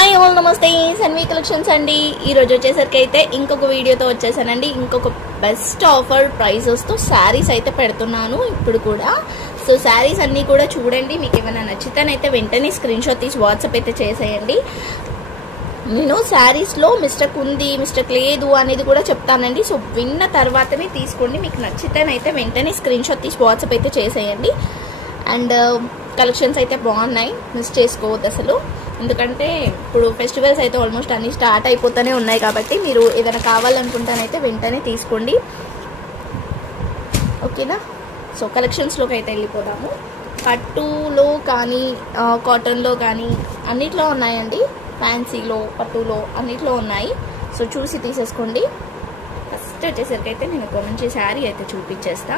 Hi all నమస్తే Sanvi collections అండి. ఈ రోజు వచ్చేసరికి అయితే ఇంకొక వీడియోతో వచ్చేసానండి. ఇంకొక బెస్ట్ ఆఫర్ ప్రైజెస్తో శారీస్ అయితే పెడుతున్నాను ఇప్పుడు కూడా. సో శారీస్ అన్నీ కూడా చూడండి, మీకు ఏమైనా నచ్చితేనైతే వెంటనే స్క్రీన్ షాట్ తీసి వాట్సాప్ అయితే చేసేయండి. నేను శారీస్లో మిస్టేక్ ఉంది మిస్టేక్ లేదు అనేది కూడా చెప్తానండి. సో విన్న తర్వాతనే తీసుకోండి, మీకు నచ్చితేనైతే వెంటనే స్క్రీన్ షాట్ తీసి వాట్సాప్ అయితే చేసేయండి. అండ్ కలెక్షన్స్ అయితే బాగున్నాయి, మిస్ చేసుకోవద్దు అసలు. ఎందుకంటే ఇప్పుడు ఫెస్టివల్స్ అయితే ఆల్మోస్ట్ అన్నీ స్టార్ట్ అయిపోతూనే ఉన్నాయి కాబట్టి మీరు ఏదైనా కావాలనుకుంటానైతే వెంటనే తీసుకోండి, ఓకేనా. సో కలెక్షన్స్లోకి అయితే వెళ్ళిపోదాము. పట్టులో కానీ కాటన్లో కానీ అన్నిట్లో ఉన్నాయండి. ఫ్యాన్సీలో పట్టులో అన్నిట్లో ఉన్నాయి. సో చూసి తీసేసుకోండి. ఫస్ట్ వచ్చేసరికి అయితే నేను ఒక మంచి శారీ అయితే చూపించేస్తా.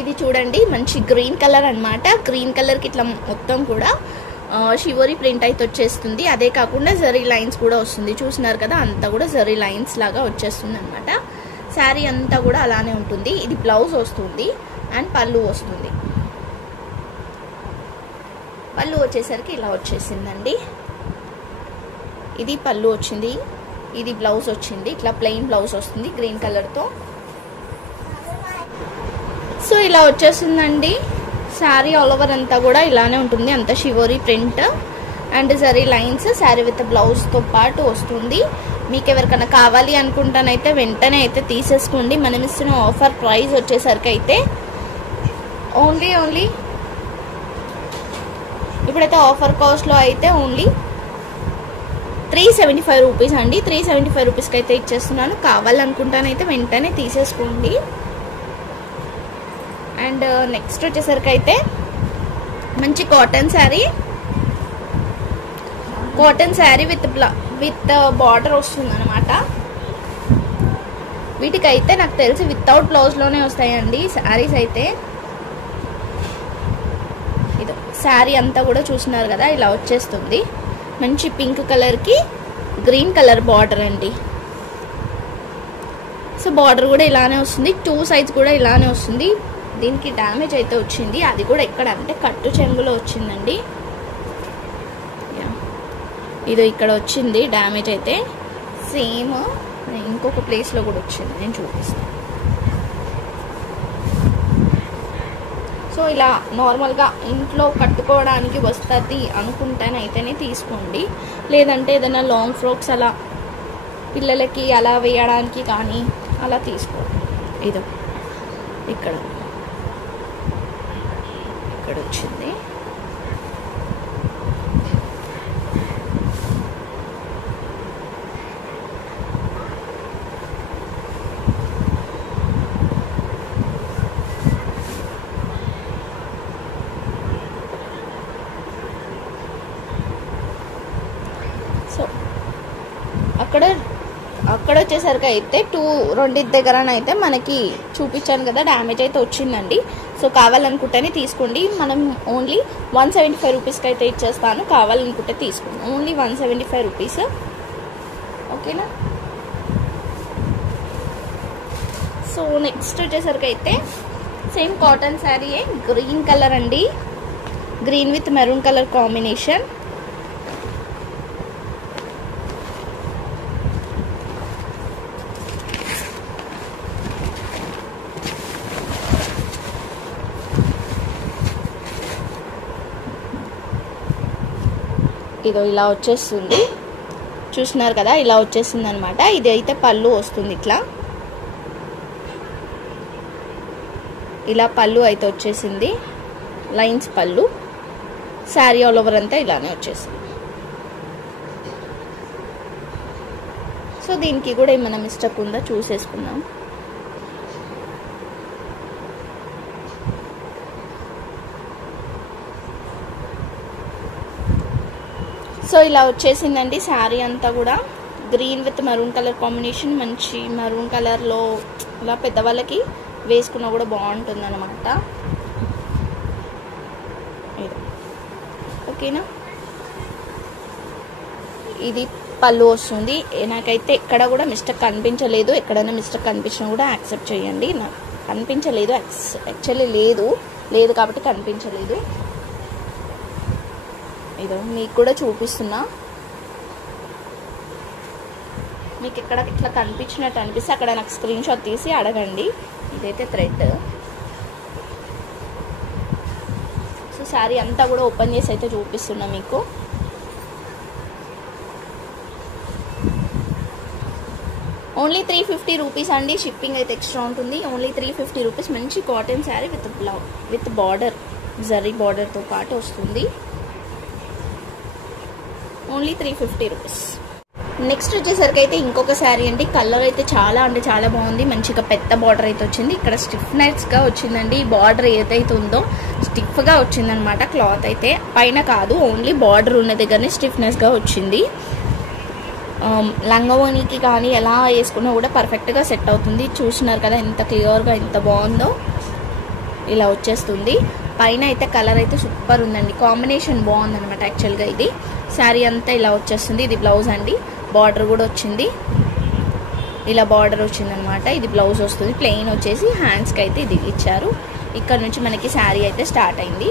ఇది చూడండి, మంచి గ్రీన్ కలర్ అనమాట. గ్రీన్ కలర్కి ఇట్లా మొత్తం కూడా షివోరీ ప్రింట్ అయితే వచ్చేస్తుంది. అదే కాకుండా జరీ లైన్స్ కూడా వస్తుంది, చూస్తున్నారు కదా, అంతా కూడా జరీ లైన్స్ లాగా వచ్చేస్తుంది అనమాట. శారీ అంతా కూడా అలానే ఉంటుంది. ఇది బ్లౌజ్ వస్తుంది అండ్ పళ్ళు వస్తుంది. పళ్ళు వచ్చేసరికి ఇలా వచ్చేసిందండి. ఇది పళ్ళు వచ్చింది, ఇది బ్లౌజ్ వచ్చింది. ఇట్లా ప్లెయిన్ బ్లౌజ్ వస్తుంది గ్రీన్ కలర్తో. సో ఇలా వచ్చేసిందండి శారీ. ఆల్ ఓవర్ అంతా కూడా ఇలానే ఉంటుంది, అంత shibori print and zari lines. Sari with బ్లౌజ్తో పాటు వస్తుంది. మీకు ఎవరికైనా కావాలి అనుకుంటానైతే వెంటనే అయితే తీసేసుకోండి. మనం ఇస్తున్న ఆఫర్ ప్రైస్ వచ్చేసరికి అయితే ఓన్లీ ఇప్పుడైతే ఆఫర్ కాస్ట్లో అయితే ఓన్లీ 375 రూపీస్ అండి. 375 రూపీస్కి అయితే ఇచ్చేస్తున్నాను. కావాలనుకుంటానైతే వెంటనే తీసేసుకోండి. అండ్ నెక్స్ట్ వచ్చేసరికి అయితే మంచి కాటన్ శారీ విత్ బార్డర్ వస్తుంది అనమాట. వీటికైతే నాకు తెలిసి వితౌట్ బ్లౌజ్లోనే వస్తాయండి శారీస్ అయితే. ఇది శారీ అంతా కూడా చూస్తున్నారు కదా, ఇలా వచ్చేస్తుంది. మంచి పింక్ కలర్కి గ్రీన్ కలర్ బార్డర్ అండి. సో బార్డర్ కూడా ఇలానే వస్తుంది, 2 సైడ్స్ కూడా ఇలానే వస్తుంది. దీనికి డ్యామేజ్ అయితే వచ్చింది, అది కూడా ఎక్కడ అంటే కట్టు చెంగులో వచ్చిందండి. ఇది ఇక్కడ వచ్చింది డ్యామేజ్ అయితే. సేమ్ ఇంకొక ప్లేస్లో కూడా వచ్చింది, నేను చూపిస్తాను. సో ఇలా నార్మల్గా ఇంట్లో కట్టుకోవడానికి వస్తుంది అనుకుంటేనైతేనే తీసుకోండి. లేదంటే ఏదైనా లాంగ్ ఫ్రాక్స్ అలా పిల్లలకి అలా వేయడానికి కానీ అలా తీసుకోండి. ఇది ఇక్కడ వచ్చింది. సో అక్కడ వచ్చేసరికి అయితే రెండింటి దగ్గరనైతే మనకి చూపించాను కదా, డ్యామేజ్ అయితే వచ్చిందండి. సో కావాలనుకుంటేనే తీసుకోండి. మనం ఓన్లీ 175 రూపీస్కి అయితే ఇచ్చేస్తాను. కావాలనుకుంటే తీసుకోండి, ఓన్లీ 175 రూపీస్, ఓకేనా. సో నెక్స్ట్ వచ్చేసరికి అయితే సేమ్ కాటన్ శారీయే, గ్రీన్ కలర్ అండి. Green with maroon colour combination. ఇదో ఇలా వచ్చేస్తుంది, చూస్తున్నారు కదా, ఇలా వచ్చేస్తుంది అనమాట. ఇది అయితే పళ్ళు వస్తుంది, ఇలా పళ్ళు అయితే వచ్చేసింది, లైన్స్ పళ్ళు. శారీ ఆల్ ఓవర్ అంతా ఇలానే వచ్చేసింది. సో దీనికి కూడా ఏమైనా మిస్టేక్ ఉందా చూసేసుకుందాం. సో ఇలా వచ్చేసిందండి శారీ అంతా కూడా. Green with maroon colour combination, మంచి మెరూన్ కలర్లో ఇలా పెద్దవాళ్ళకి వేసుకున్నా కూడా బాగుంటుంది అనమాట. ఓకేనా. ఇది పళ్ళు వస్తుంది. నాకైతే ఎక్కడ కూడా మిస్టేక్ కనిపించలేదు. ఎక్కడైనా మిస్టేక్ కనిపించినా కూడా యాక్సెప్ట్ చేయండి. నాకు కనిపించలేదు, యాక్చువల్లీ లేదు కాబట్టి కనిపించలేదు. ఇదో మీకు కూడా చూపిస్తున్నా. మీకు ఎక్కడ ఇట్లా కనిపించినట్టు అనిపిస్తే అక్కడ నాకు స్క్రీన్ షాట్ తీసి అడగండి. ఇదైతే థ్రెడ్. సో శారీ అంతా కూడా ఓపెన్ చేసి అయితే చూపిస్తున్నా మీకు. ఓన్లీ 350 రూపీస్ అండి. షిప్పింగ్ అయితే ఎక్స్ట్రా ఉంటుంది. Only 350 rupees. మంచి cotton sari with border, zari బార్డర్తో పాటు వస్తుంది. Only 350 rupees. నెక్స్ట్ వచ్చేసరికి అయితే ఇంకొక శారీ అండి. కలర్ అయితే చాలా అంటే చాలా బాగుంది. మంచిగా పెద్ద బార్డర్ అయితే వచ్చింది. ఇక్కడ స్టిఫ్నెస్గా వచ్చిందండి. ఈ బార్డర్ ఏదైతే ఉందో స్టిఫ్గా వచ్చిందనమాట. క్లాత్ అయితే పైన కాదు, ఓన్లీ బార్డర్ ఉన్న దగ్గరనే స్టిఫ్నెస్గా వచ్చింది. లంగవోనికి కానీ ఎలా వేసుకున్నా కూడా పర్ఫెక్ట్గా సెట్ అవుతుంది. చూస్తున్నారు కదా ఎంత క్లియర్గా ఎంత బాగుందో. ఇలా వచ్చేస్తుంది. పైన అయితే కలర్ అయితే సూపర్ ఉందండి. కాంబినేషన్ బాగుందనమాట. యాక్చువల్గా ఇది శారీ అంతా ఇలా వచ్చేస్తుంది. ఇది బ్లౌజ్ అండి. బార్డర్ కూడా వచ్చింది. ఇలా బార్డర్ వచ్చిందనమాట. ఇది బ్లౌజ్ వస్తుంది. ప్లెయిన్ వచ్చేసి హ్యాండ్స్కి అయితే ఇది ఇచ్చారు. ఇక్కడ నుంచి మనకి శారీ అయితే స్టార్ట్ అయింది.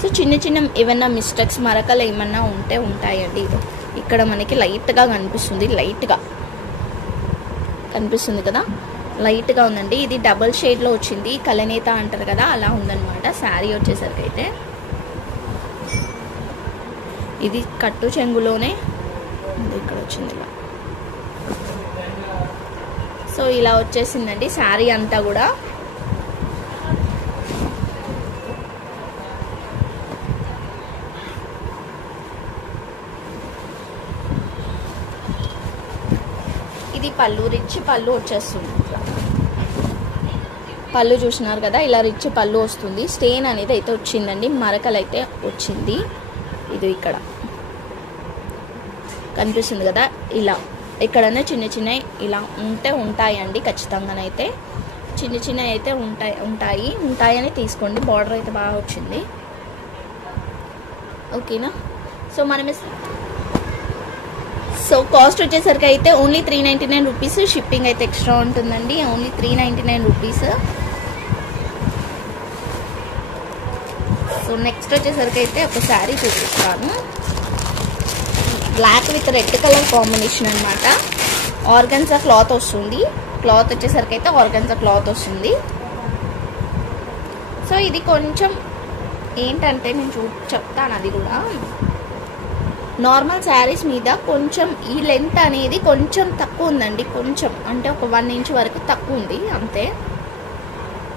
సో చిన్న చిన్న ఏమన్నా మిస్టేక్స్ మరకలు ఏమన్నా ఉంటే ఉంటాయండి. ఇక్కడ మనకి లైట్గా లైట్గా కనిపిస్తుంది కదా, లైట్గా ఉందండి. ఇది డబల్ షేడ్లో వచ్చింది. కలనేత అంటారు కదా, అలా ఉందన్నమాట. శారీ వచ్చేసరికి అయితే ఇది కట్టు చెంగులోనే ఇక్కడ వచ్చింది ఇలా. సో ఇలా వచ్చేసిందండి శారీ అంతా కూడా. ఇది పళ్ళు, రిచ్ పళ్ళు వచ్చేస్తుంది. పళ్ళు చూసినారు కదా, ఇలా రిచ్ పళ్ళు వస్తుంది. స్టెయిన్ అనేది అయితే వచ్చిందండి. మరకలు అయితే వచ్చింది. ఇది ఇక్కడ కనిపిస్తుంది కదా, ఇలా ఎక్కడైనా చిన్న చిన్న ఇలా ఉంటాయండి. ఖచ్చితంగానైతే చిన్న చిన్న అయితే ఉంటాయని తీసుకోండి. బార్డర్ అయితే బాగా వచ్చింది. ఓకేనా. సో కాస్ట్ వచ్చేసరికి అయితే ఓన్లీ 399 రూపీస్. షిప్పింగ్ అయితే ఎక్స్ట్రా ఉంటుందండి. Only 399 rupees. సో నెక్స్ట్ వచ్చేసరికి అయితే ఒక శారీ చూపిస్తాను. Black with red colour combination అనమాట. ఆర్గన్జా క్లాత్ వస్తుంది. క్లాత్ వచ్చేసరికి అయితే ఆర్గన్జా క్లాత్ వస్తుంది. సో ఇది కొంచెం ఏంటంటే నేను చెప్తాను. అది కూడా నార్మల్ శారీస్ మీద కొంచెం ఈ లెంత్ అనేది కొంచెం తక్కువ ఉందండి. కొంచెం అంటే ఒక 1 ఇంచ్ వరకు తక్కువ ఉంది అంతే.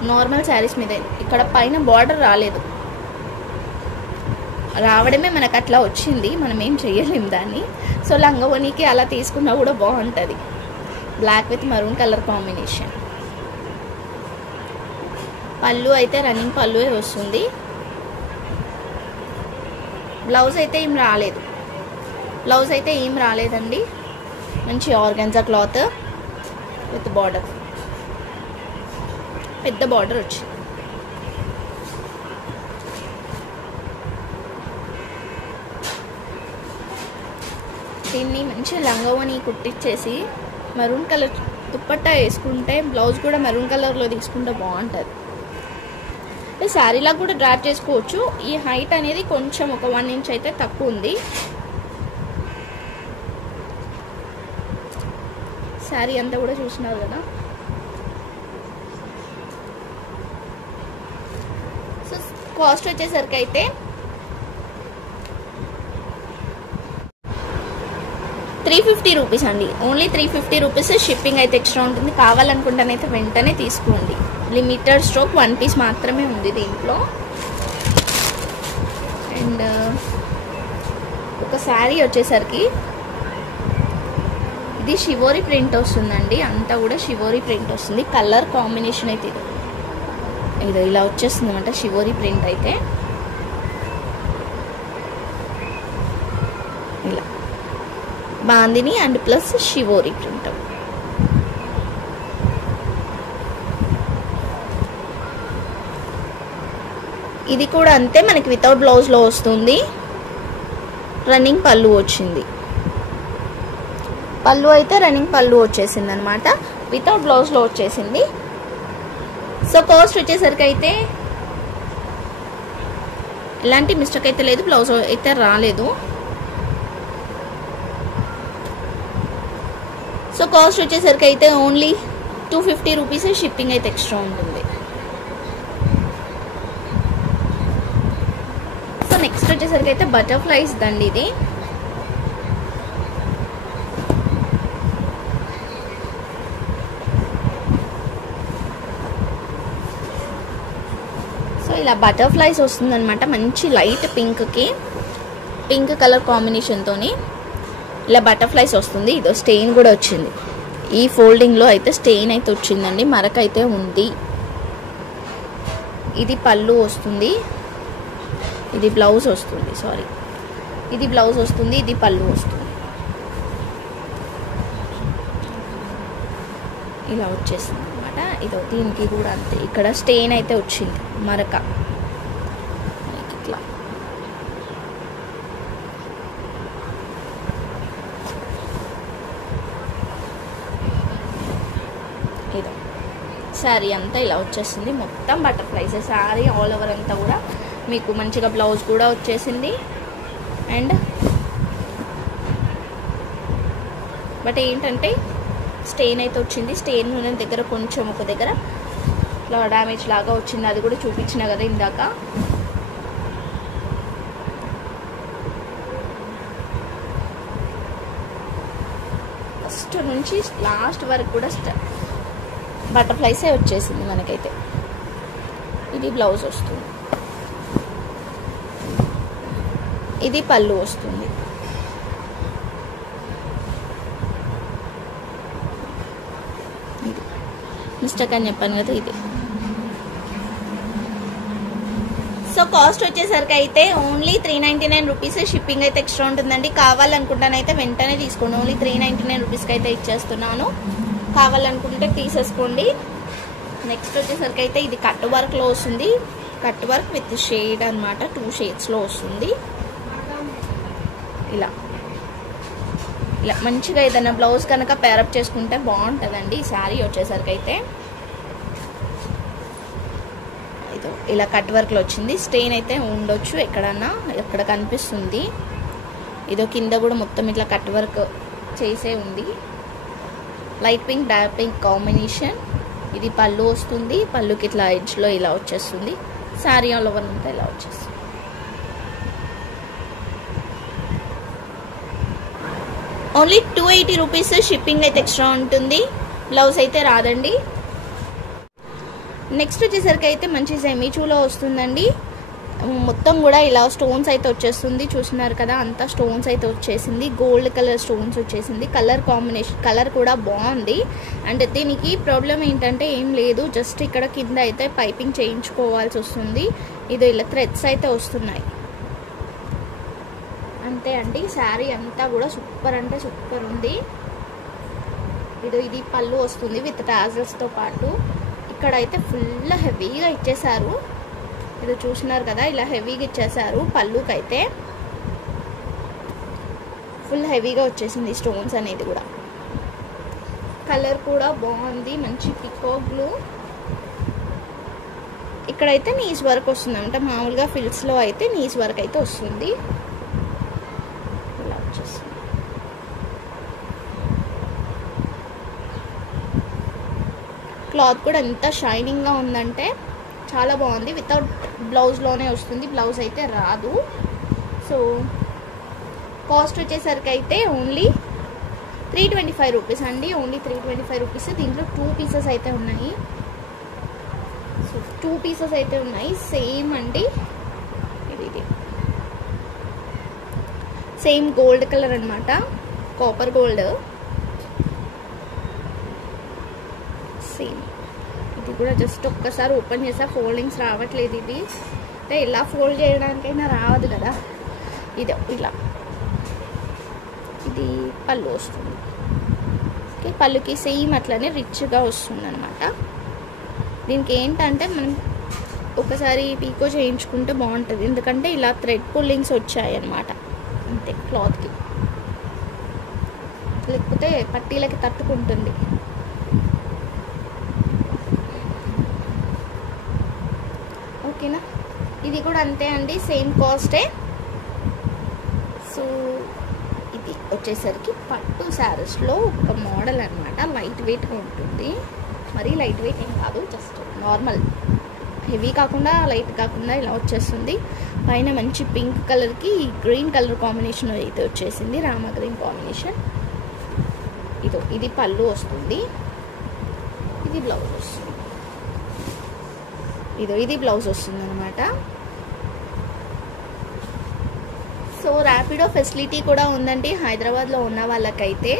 నార్మల్ శారీస్ మీద ఇక్కడ పైన బార్డర్ రాలేదు. రావడమే మనకు అట్లా వచ్చింది. మనం ఏం చెయ్యలేము దాన్ని. సో లంగవనికి అలా తీసుకున్నా కూడా బాగుంటుంది. Black with maroon colour combination. పళ్ళు అయితే రన్నింగ్ పళ్ళు వస్తుంది. బ్లౌజ్ అయితే ఏం రాలేదండి. మంచి ఆర్గన్జా క్లాత్ విత్ బార్డర్, పెద్ద బార్డర్ వచ్చింది. దీన్ని మంచి లంగవని కుట్టించేసి మరూన్ కలర్ దుప్పట్టా వేసుకుంటే, బ్లౌజ్ కూడా మెరూన్ కలర్లో తీసుకుంటే బాగుంటుంది. శారీలా కూడా డ్రాప్ చేసుకోవచ్చు. ఈ హైట్ అనేది కొంచెం ఒక 1 ఇంచ్ అయితే తక్కువ ఉంది. శారీ అంతా కూడా చూసినారు కదా. సో కాస్ట్ వచ్చేసరికి అయితే 350 రూపీస్ అండి. Only 350 rupees. షిప్పింగ్ అయితే ఎక్స్ట్రా ఉంటుంది. కావాలనుకుంటానైతే వెంటనే తీసుకోండి. లిమిటెడ్ స్టాక్ 1 పీస్ మాత్రమే ఉంది దీంట్లో. అండ్ ఒక శారీ వచ్చేసరికి ఇది షివోరీ ప్రింట్ వస్తుందండి. అంతా కూడా షివోరీ ప్రింట్ వస్తుంది. కలర్ కాంబినేషన్ అయితే ఇది ఇలా వచ్చేస్తుంది అన్నమాట. షివోరీ ప్రింట్ అయితే ఇలా bandhani and plus shibori print. ఇది కూడా అంతే, మనకి వితౌట్ బ్లౌజ్లో వస్తుంది. రన్నింగ్ పళ్ళు వచ్చింది. పళ్ళు అయితే రన్నింగ్ పళ్ళు వచ్చేసింది అనమాట, వితౌట్ బ్లౌజ్లో వచ్చేసింది. సో కాస్ట్ వచ్చేసరికి అయితే ఎలాంటి మిస్టేక్ అయితే లేదు, బ్లౌజ్ అయితే రాలేదు. సో కాస్ట్ వచ్చేసరికి అయితే ఓన్లీ 250 రూపీస్, షిప్పింగ్ అయితే ఎక్స్ట్రా ఉంటుంది. సో నెక్స్ట్ వచ్చేసరికి అయితే బటర్ఫ్లైస్ దండి ఇది. సో ఇలా బటర్ఫ్లైస్ వస్తుందన్నమాట, మంచి లైట్ పింక్ కలర్ కాంబినేషన్తోని ఇలా బటర్ఫ్లైస్ వస్తుంది. ఇదో స్టెయిన్ కూడా వచ్చింది, ఈ ఫోల్డింగ్లో అయితే స్టెయిన్ అయితే వచ్చిందండి, మరక అయితే ఉంది. ఇది పళ్ళు వస్తుంది, ఇది బ్లౌజ్ వస్తుంది, ఇది బ్లౌజ్ వస్తుంది, ఇది పళ్ళు వస్తుంది. ఇలా వచ్చేసింది అనమాట. ఇదో దీనికి కూడా అంతే, ఇక్కడ స్టెయిన్ అయితే వచ్చింది, మరక ఇట్లా. ఇదో శారీ అంతా ఇలా వచ్చేసింది, మొత్తం బటర్ఫ్లైస్. శారీ ఆల్ ఓవర్ అంతా కూడా మీకు మంచిగా బ్లౌజ్ కూడా వచ్చేసింది. అండ్ బట్ ఏంటంటే స్టెయిన్ అయితే వచ్చింది, స్టెయిన్ దగ్గర కొంచెం ఒక దగ్గర ఇట్లా డ్యామేజ్ లాగా వచ్చింది, అది కూడా చూపించిన కదా ఇందాక. ఫస్ట్ నుంచి లాస్ట్ వరకు కూడా బటర్ఫ్లైసే వచ్చేసింది మనకైతే. ఇది బ్లౌజ్ వస్తుంది, ఇది పళ్ళు వస్తుంది. మిస్టేక్ అని చెప్పాను కదా ఇది. సో కాస్ట్ వచ్చేసరికి అయితే ఓన్లీ 399 రూపీస్, షిప్పింగ్ అయితే ఎక్స్ట్రా ఉంటుందండి. కావాలనుకుంటానైతే వెంటనే తీసుకోండి, ఓన్లీ 399 రూపీస్కి అయితే ఇచ్చేస్తున్నాను. కావాలనుకుంటే తీసేసుకోండి. నెక్స్ట్ వచ్చేసరికి అయితే ఇది కట్ వర్క్లో వస్తుంది, కట్ వర్క్ విత్ షేడ్ అనమాట, 2 షేడ్స్లో వస్తుంది. ఇలా ఇలా మంచిగా ఏదైనా బ్లౌజ్ కనుక పేరప్ చేసుకుంటే బాగుంటుందండి ఈ శారీ వచ్చేసరికి అయితే. ఇదో ఇలా కట్ వర్క్లో వచ్చింది, స్టెయిన్ అయితే ఉండొచ్చు ఎక్కడన్నా, ఎక్కడ కనిపిస్తుంది. ఇదో కింద కూడా మొత్తం ఇట్లా కట్ వర్క్ చేసే ఉంది, light pink dark pink combination. ఇది పళ్ళు వస్తుంది, పళ్ళుకి ఇట్లా ఎడ్జ్లో ఇలా వచ్చేస్తుంది. శారీ ఆల్ ఓవర్ అంతా ఇలా వచ్చేస్తుంది. ఓన్లీ 280 రూపీస్, షిప్పింగ్ అయితే ఎక్స్ట్రా ఉంటుంది, బ్లౌజ్ అయితే రాదండి. నెక్స్ట్ వచ్చేసరికి అయితే మంచి సెమీచూలో వస్తుందండి, మొత్తం కూడా ఇలా స్టోన్స్ అయితే వచ్చేస్తుంది. చూస్తున్నారు కదా, అంతా స్టోన్స్ అయితే వచ్చేసింది, గోల్డ్ కలర్ స్టోన్స్ వచ్చేసింది. కలర్ కాంబినేషన్, కలర్ కూడా బాగుంది. అండ్ దీనికి ప్రాబ్లం ఏంటంటే ఏం లేదు, జస్ట్ ఇక్కడ కింద అయితే పైపింగ్ చేయించుకోవాల్సి వస్తుంది. ఇది ఇలా థ్రెడ్స్ అయితే వస్తున్నాయి అంతే అండి. శారీ అంతా కూడా సూపర్ అంటే సూపర్ ఉంది. ఇది పళ్ళు వస్తుంది విత్ టాజల్స్తో పాటు. ఇక్కడైతే ఫుల్ హెవీగా ఇచ్చేసారు, ఇది చూసినారు కదా, ఇలా హెవీగా ఇచ్చేసారు. పళ్ళుకైతే ఫుల్ హెవీగా వచ్చేసింది స్టోన్స్ అనేది కూడా. కలర్ కూడా బాగుంది, మంచి పికాక్ బ్లూ. ఇక్కడైతే నీస్ వర్క్ వస్తుంది అంటే మామూలుగా ఫిల్స్లో అయితే నీస్ వర్క్ అయితే వస్తుంది. ఇలా వచ్చేస్తుంది. క్లాత్ కూడా ఎంత షైనింగ్గా ఉందంటే చాలా బాగుంది. వితౌట్ బ్లౌజ్లోనే వస్తుంది, బ్లౌజ్ అయితే రాదు. సో కాస్ట్ వచ్చేసరికి అయితే ఓన్లీ 325 రూపీస్ అండి, ఓన్లీ 325 రూపీస్. దీంట్లో 2 పీసెస్ అయితే ఉన్నాయి. సో 2 పీసెస్ అయితే ఉన్నాయి, సేమ్ అండి. ఇది సేమ్ గోల్డ్ కలర్ అనమాట, కాపర్ గోల్డ్ సేమ్. ఇది కూడా జస్ట్ ఒక్కసారి ఓపెన్ చేసా, ఫోల్డింగ్స్ రావట్లేదు. ఇది అంటే ఇలా ఫోల్డ్ చేయడానికైనా రావద్దు కదా. ఇది ఇలా, ఇది పళ్ళు వస్తుంది. ఓకే, పళ్ళుకి సేమ్ అట్లనే రిచ్గా వస్తుంది అనమాట. దీనికి ఏంటంటే మనం ఒకసారి పీకో చేయించుకుంటే బాగుంటుంది, ఎందుకంటే ఇలా థ్రెడ్ పుల్లింగ్స్ వచ్చాయి అన్నమాట అంతే క్లాత్కి, లేకపోతే పట్టీలకి తట్టుకుంటుంది. ఓకేనా, ఇది కూడా అంతే అండి, సేమ్ కాస్టే. సో ఇది వచ్చేసరికి పట్టు శారీస్లో ఒక మోడల్ అనమాట, లైట్ వెయిట్గా ఉంటుంది, మరీ లైట్ వెయిట్ ఏం కాదు, జస్ట్ నార్మల్, హెవీ కాకుండా లైట్ కాకుండా ఇలా వచ్చేస్తుంది. పైన మంచి పింక్ కలర్కి గ్రీన్ కలర్ కాంబినేషన్ అయితే వచ్చేసింది, రామా గ్రీన్ కాంబినేషన్. ఇది పళ్ళు వస్తుంది, ఇది బ్లౌజ్ వస్తుంది, ఇది బ్లౌజ్ వస్తుంది అనమాట. సో ర్యాపిడో ఫెసిలిటీ కూడా ఉందండి హైదరాబాద్లో ఉన్న వాళ్ళకైతే.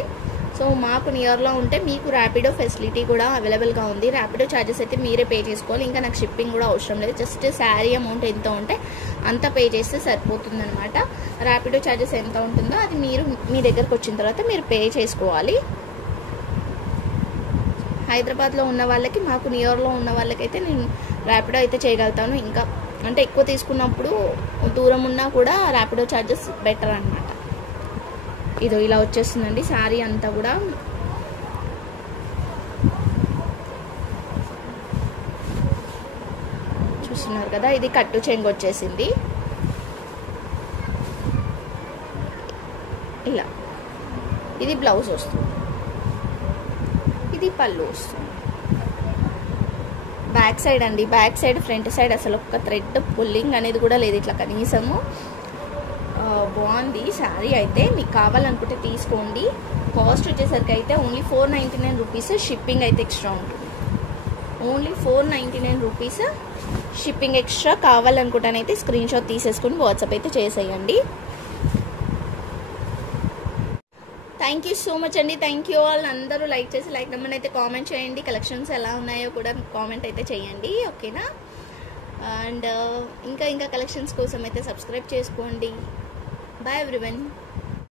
సో మాకు నియర్లో ఉంటే మీకు ర్యాపిడో ఫెసిలిటీ కూడా అవైలబుల్గా ఉంది. ర్యాపిడో ఛార్జెస్ అయితే మీరే పే చేసుకోవాలి, ఇంకా నాకు షిప్పింగ్ కూడా అవసరం లేదు, జస్ట్ శారీ అమౌంట్ ఎంత ఉంటే అంత పే చేస్తే సరిపోతుంది అనమాట. ర్యాపిడో ఛార్జెస్ ఎంత ఉంటుందో అది మీరు మీ దగ్గరకు వచ్చిన తర్వాత మీరు పే చేసుకోవాలి. హైదరాబాద్లో ఉన్న వాళ్ళకి, మాకు నియర్లో ఉన్న వాళ్ళకైతే నేను ర్యాపిడో అయితే చేయగలుగుతాను. ఇంకా అంటే ఎక్కువ తీసుకున్నప్పుడు దూరం ఉన్నా కూడా ర్యాపిడో ఛార్జెస్ బెటర్ అనమాట. ఇలా వచ్చేస్తుందండి శారీ అంతా కూడా. చూస్తున్నారు కదా, ఇది కట్టు చెంగు వచ్చేసింది ఇలా. ఇది బ్లౌజ్ వస్తుంది, ఇది పళ్ళు వస్తుంది. బ్యాక్ సైడ్ అండి, బ్యాక్ సైడ్ ఫ్రంట్ సైడ్ అసలు ఒక్క థ్రెడ్ పుల్లింగ్ అనేది కూడా లేదు ఇట్లా కనీసము. బాగుంది శారీ అయితే, మీకు కావాలనుకుంటే తీసుకోండి. కాస్ట్ వచ్చేసరికి అయితే ఓన్లీ 499 రూపీస్, షిప్పింగ్ అయితే ఎక్స్ట్రా ఉంటుంది. Only 499 rupees shipping extra. కావాలనుకుంటానైతే స్క్రీన్ షాట్ తీసేసుకొని వాట్సాప్ అయితే చేసేయండి. థ్యాంక్ యూ సో మచ్ అండి, థ్యాంక్ యూ ఆల్. అందరూ లైక్ చేసి లైక్ నెంబర్ అయితే కామెంట్ చేయండి, కలెక్షన్స్ ఎలా ఉన్నాయో కూడా కామెంట్ అయితే చేయండి, ఓకేనా. అండ్ ఇంకా కలెక్షన్స్ కోసం అయితే సబ్స్క్రైబ్ చేసుకోండి. Bye everyone.